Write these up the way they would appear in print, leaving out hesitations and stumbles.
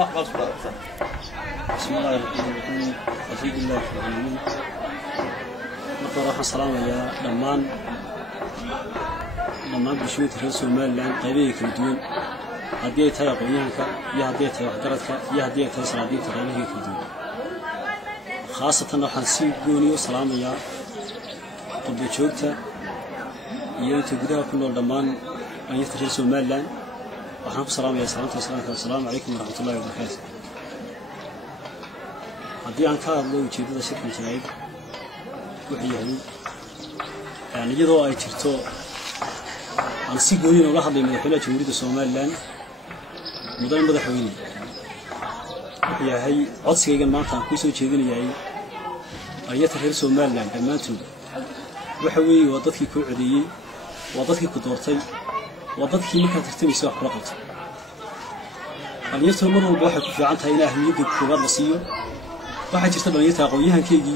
بسم الله الرحمن الرحيم الحمد لله رب العالمين نقرأ السلام يا دمان بشوية رئيس المال قبيلة كردون هدية هاي قويانك يا هدية هاي وحدرتك يا هدية هاي سرادية قبيلة كردون خاصة نحن قوني وسلام يا قبل شوكته يتقدر كل دمان أن يترئيس المال وحنا السلام يا السلام عليكم ورحمة الله وبركاته. هدي عن كار لو يجيب هذا شكل جديد وحياه يعني جدوا أي ترتو عن سيقولين ولا حد من الحلا جمهورية الصومال مدام بدأ حويني وحياه هي عطسي جن ما كان كويس وجدين يعني أيات الحلا الصومال لما تود وحوي وضدك كل عدي وضدك كدورتي وضدك ممكن ترتمي سواء رقط اليوم مرة الواحد في عنتها إلى أهمية كبار مصير واحد يستبدل يتها قويها كيجي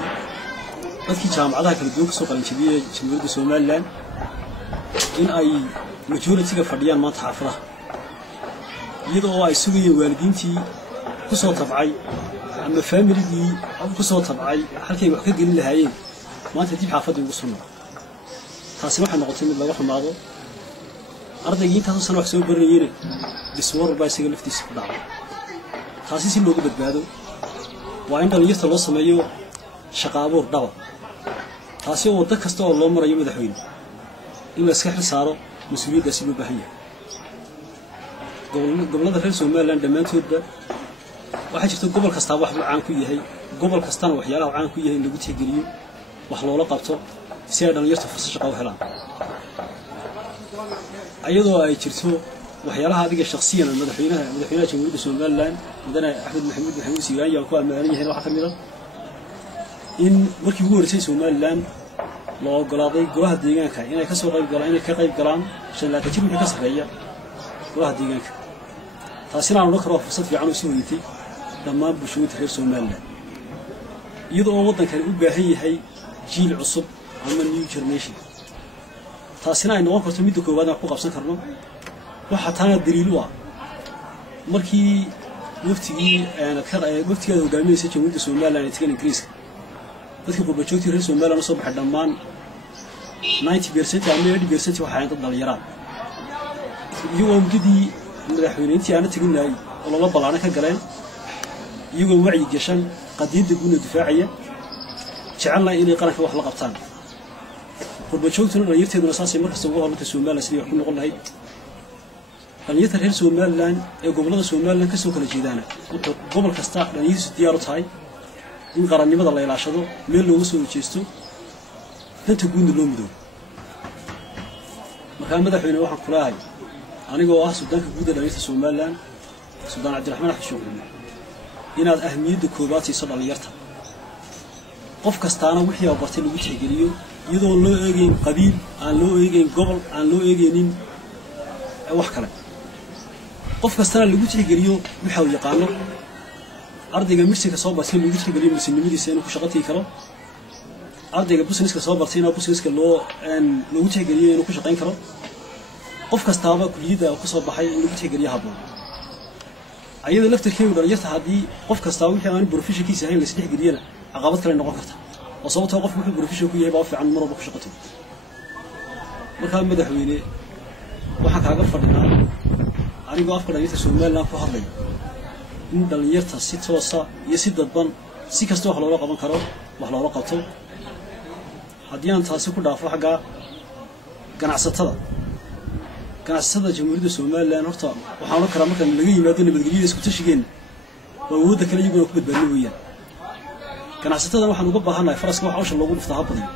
dadkii jaamacadaha kala duwan ka soo qalin jabiyay Jamhuuriyadda Soomaaliland in ay majority-ga fadhiyaan maanta xaafadaha iyadoo ay sugayeen waalidiintii ku soo tabcay ama family-gii ku soo tabcay halkay wax ka gelin lahaayeen maanta dib xaafadda ugu soo noqon taasi waxay noqotay mid laga xumaado ardaygii intaas sano wax soo baranayeen diswar baa isaga laftiisa ku dhacay taasi si looga badbaado waa in dhalinyarta loo sameeyo shaqaabuur dhaba taasi oo dad kasta oo loo marayo madaxweyne in la iska xil saaro mas'uuliyadda si loo baahan yahay gobolada reer Soomaaliland dhamaantoodba waxa jirta gobol kasta wax uu caan ku yahay gobol kastana waxyaalaha caan ku yahay in lagu tixgeliyo wax loola qabto si ay dhalinyarta fursad shaqo u helaan ayadoo ay jirto waxyaalaha adiga shakhsiyan madaxweynaha Jamhuuriyadda Soomaaliland mudane Axmed Maxamuud Siiraan yaa ku amaanan yahay waxa kamid ah in markii ugu horeysay Soomaaliland loo ogolaaday golaha deegaanka inay ka soo qayb galaan shaqada jirka ka sareeya golaha deegaanka taasina aan karo fursad fiican u soo yeetay dhammaan bulshooyinka reer Soomaaliland iyadoo waddankan u baahan yahay jiil cusub ama new generation taasina ay noqon karto mid koowaad aan ku qabsan karno waxa taana daliil u ah markii waftigeeda hogaamiyaysa Jamhuuriyadda Soomaaliland ee tigan Ingiriiska dadka qurbajoogtii reer Soomaaliland soo baxay dhammaan 90% ama 80% waxa ay dad dhalinyarada iyagoo mudadii madaxweynayntii aan tagnay oo laba balaaran ka galeen iyagoo wacyi gashan qadiyadda guud difaacaya jecelna inay qaranka wax la qabtaan qurbajoogtuna dhalinyarteeduna saasay markasta uga hormartay Soomaaliland sidii wax ku noqon lahayd dhalinyarta reer Soomaaliland ee gobolada Soomaaliland ka soo kala jeedaan wuxuu gobol kasta dhalinyartu diyaar u tahay in qarannimada la ilaashado meel looga soo jeesto danta guud loo mido marka madaxweyne waxaan ku leeyahay anigoo ah Suudaanka guud ee dhalinyarta Soomaaliland Suudaan Cabdiraxmaan Axmed Shuuqi inaad ahmiyadda koobaad siiso dhalinyarta qof kastaana wixii uu bartay lagu tixgeliyo iyadoo loo eegayn qabiil aan loo eegayn gobol aan loo eegaynin wax kale qof kastaana lagu tixgeliyo waxa uu yaqaano ardayga miskiga soo bartay lagu tixgeliyo miskinnimadiisa inuu ku shaqayn karo ardayga businesska soo bartay inuu businesska lagu tixgeliyo inuu ku shaqayn karo qof kastaaba kulliyada ku soo baxay inuu ku tixgeliyo habboon ayada laftirkeedu dhalinyarta haddii qof kasta wixii aan professionkiisa ahayn la isdhex geliyana caqabad kale noqon karta oo sababtoo qof wuxuu profession ku yahay baa fiican mar walba ku shaqato marka madaxweyne waxa kaaga fadhinaa anigoo afka dhalinyarta Soomaaliland ku hadlay in dhalinyarta si toosa iyo si dadban si kasta wax looga qaban karo wax looga qabto haddii aan taasi ku dhaafo xagga ganacsatada Jamhuuriyadda Soomaaliland horta waxaan la karaa marka laga yimaado nabadgelyada isku tashigeen oo wadda kale iyagu ku badbaadin weeyaan ganacsatada waxaan uga baahanahay faraska wax awsha loogu dhiftaa habadiyo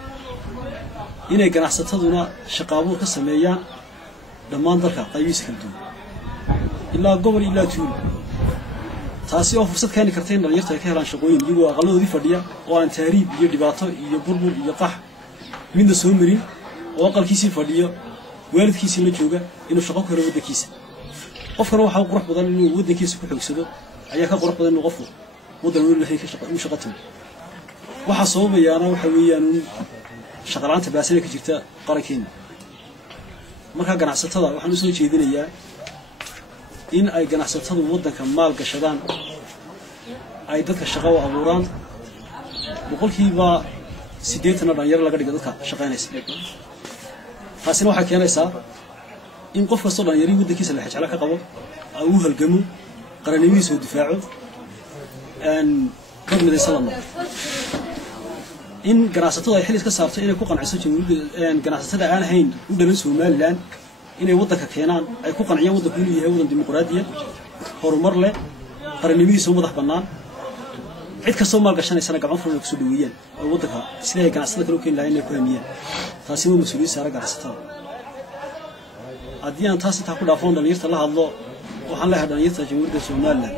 inay ganacsataduna shaqaabuur ka sameeyaan dhammaan dalka qaybihiisa kala duwan ilaa gobol ilaa tuulo taasi oo fursad keeni karta in dhalinyarta ay ka helaan shaqooyin iyagoo aqaladoodii fadhiya oo aan taariib iyo dhibaato iyo burbur iyo qax midna soo marin oo aqalkiisii fadhiyo waalidkiisii la jooga inuu shaqo ku helo waddankiisa qofkana waxa qurux badan inuu waddankiisa ku xoogsado ayaa ka qurux badan inuu qofku waddan uu leeyahay ka shaqo waxa sababayaana waxa weeyaan shaqalaanta baasada ka jirta qarankeena marka ganacsatada waxaan u soo jeedinayaa in ay ganacsatadu waddanka maal gashadaan ay dadka shaqo u abuuraan boqolkiiba 80 dhalinyaro laga dhigo dadka shaqaynaysa taasina waxay keenaysaa in qof kasta dhalinyaro waddankiisa la xajala ka qabo uu halgamo qaranimadiisa u difaaco dad midaysan la noqdo in ganacsatada ay xil iska saarto inay ku qanciso jamhuuriyadda ganacsatada aan ahayn u dhalan Soomaaliland inay waddanka keenaan ay ku qanciyaan waddanku inuu yahay waddan dimuqraadiya horumar leh qaranimadiisa madax bannaan cid kastoo maal gashanaysa gacmo furan ku soo dhaweeyaan oo waddanka sida ay ganacsatada kale u keen lahayn inay ku hamiyaan taasi waa mas'uuliyad saaran ganacsatada haddii aan taasi taa ku dhaafon dhalinyarta la hadlo waxaan leeyahay dhalinyarta jamhuuriyadda Soomaaliland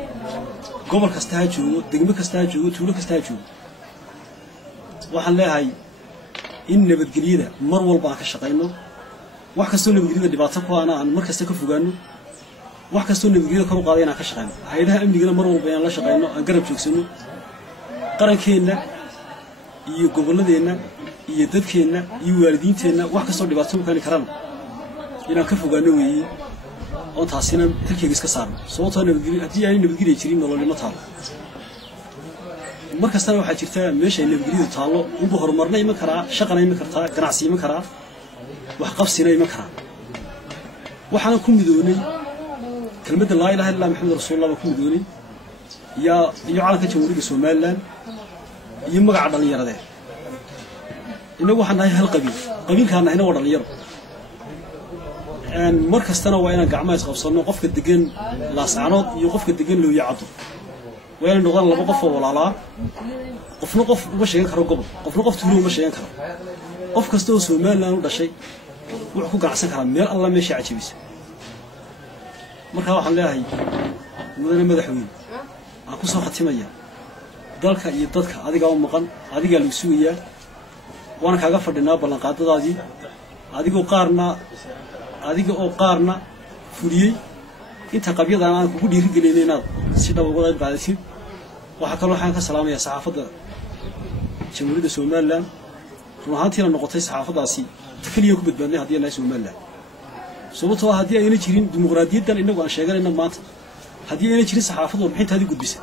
gobol kasta ha joogo degmo kasta ha joogo tuulo kasta ha joogo waxaan leeyahay in nabadgelyada mar walba aan ka shaqeyno wax kastoo nabadgelyada dhibaato ku aan mar kasta ka fogaano wax kastoo nabadgelyada kor u qaaday inaan ka shaqeyno hay'adaha amniga mar walba inaan la shaqeyno aan garab joogsano qarankeena iyo gobolladeena iyo dadkeena iyo waalidiinteena wax kastoo dhibaato u keeni karaan inaan ka fogaano weeyii oo taasina xilkeega iska saarno sababtoo nabadgelyo haddii ay nabadgelyo jirin nololnimo taalo markastana waxaa jirta meesha nabadgelyadu taalo ugu horumarna iman karaa shaqana iman kartaa ganacsi iman karaa wax qabsina iman karaa waxaan ku midoonay kelmadda laa ilaaha illa maxamed rasuulullaah ku midoonay iyo calanka jamhuuriyadda Soomaaliland iyo magaca dhalinyarada inagu waxaan nahay hal qabiilkaan nahayna waa dhalinyaro markastana waa inaan gacmaha isqabsano qofka degan laascanood iyo qofka degan looyacado waa inaan noqdaan laba qof oo walaalaa qofna qof uma sheegan karo gobol qofna qof tuulo uma sheegan karo qof kasta oo Soomaaliland u dhashay wuxuu ku ganacsan karaa meel alla meesha cajabisa marka waxaan leeyahay mudane madaxweyne aan ku soo khatimaya dalka iyo dadka adiga oo maqan adiga lagu sugayaa waana kaaga fadhinaa ballanqaadadaadii adiga oo qaarna fuliyay inta qabyadana aan kugu dhiirigelinay inaad si dhab uga qayb qaadasid waxa kale waxaan ka salaamayaa saxaafadda jamhuuriyadda Soomaaliland ruuxaantiina noqotay saxaafadaasi kaliya ku badbaadnay haddii ay Soomaaliland sababtoo ah haddii ayna jirin dimuqraadiyaddan inagu aan sheeganayna maanta haddii ayna jirin saxaafaddu warbixintaadii gudbisa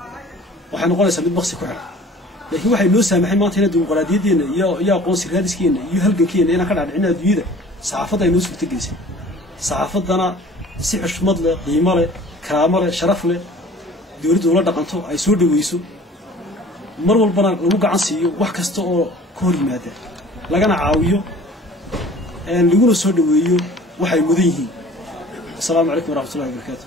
waxay noqonaysaa mid baqsi ku xiran laakiin waxay noo saamaxay maanta in dimuqraadiyaddeena iyo aqoonsi raadiskeena iyo halgankeena inaan ka dhaadhicino adduunyada saxaafadda ay noo suurtagelisay saxaafaddana si xushmad leh qiimo leh karaamo leh sharaf leh dawladdu la dhaqanto ay soo dhaweyso mar walbana lagu gacan siiyo wax kasta oo ka hor yimaada lagana caawiyo laguna soo dhaweeyo waxay mudan yihiin. Assalaamu calaykum waraxmatullaahi wabarakaatuh.